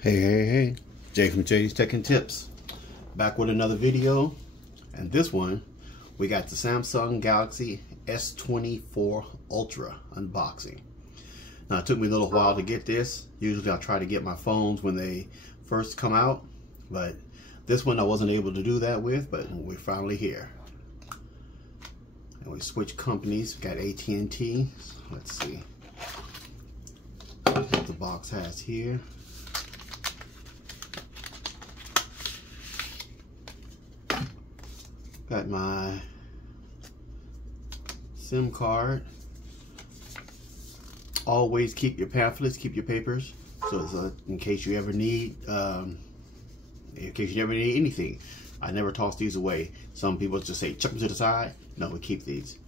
Hey, Jay from Jay's Tech and Tips, back with another video. And this one, we got the Samsung Galaxy S24 Ultra unboxing. Now, it took me a little while to get this. Usually I try to get my phones when they first come out, but this one I wasn't able to do that with, but we're finally here. And we switched companies. We got AT&T. Let's see what the box has here. Got my SIM card. Always keep your pamphlets, keep your papers, so in case you ever need, anything. I never toss these away. Some people just say chuck them to the side. No, we keep these.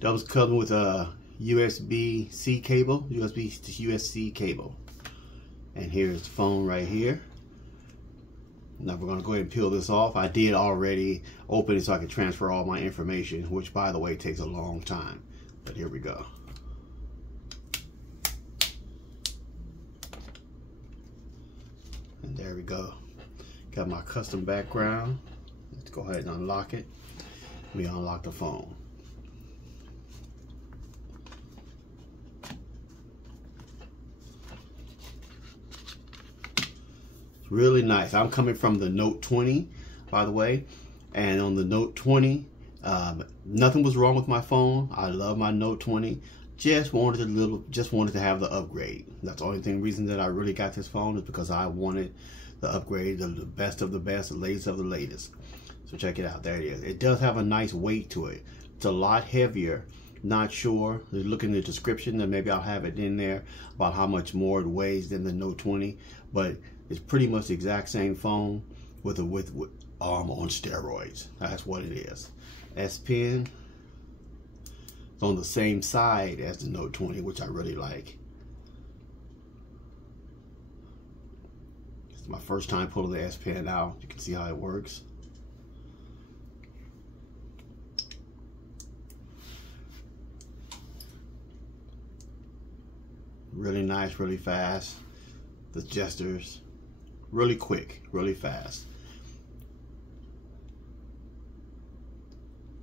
Those come with a USB-C cable, USB to USB-C cable. And here's the phone right here. Now we're going to go ahead and peel this off. I did already open it so I could transfer all my information, which by the way takes a long time. But here we go. And there we go. Got my custom background. Let's go ahead and unlock it. Let me unlock the phone. Really nice. I'm coming from the Note 20, by the way, and on the Note 20, nothing was wrong with my phone. I love my Note 20. Just wanted to have the upgrade. That's the only reason that I really got this phone, is because I wanted the upgrade, the best of the best, the latest of the latest. So check it out. There it is. It does have a nice weight to it. It's a lot heavier. Not sure. Look in the description, and maybe I'll have it in there about how much more it weighs than the Note 20. But it's pretty much the exact same phone with arm on steroids. That's what it is. S Pen. It's on the same side as the Note 20, which I really like. It's my first time pulling the S Pen out. You can see how it works. Really nice, really fast. The gestures, really quick, really fast.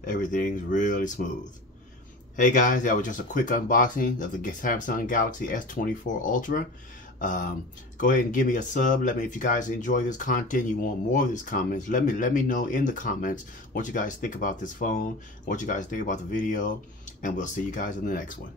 Everything's really smooth. Hey guys, that was just a quick unboxing of the Samsung Galaxy S24 Ultra. Go ahead and give me a sub. Let me, if you guys enjoy this content, you want more of these comments, let me know in the comments what you guys think about this phone, what you guys think about the video, and we'll see you guys in the next one.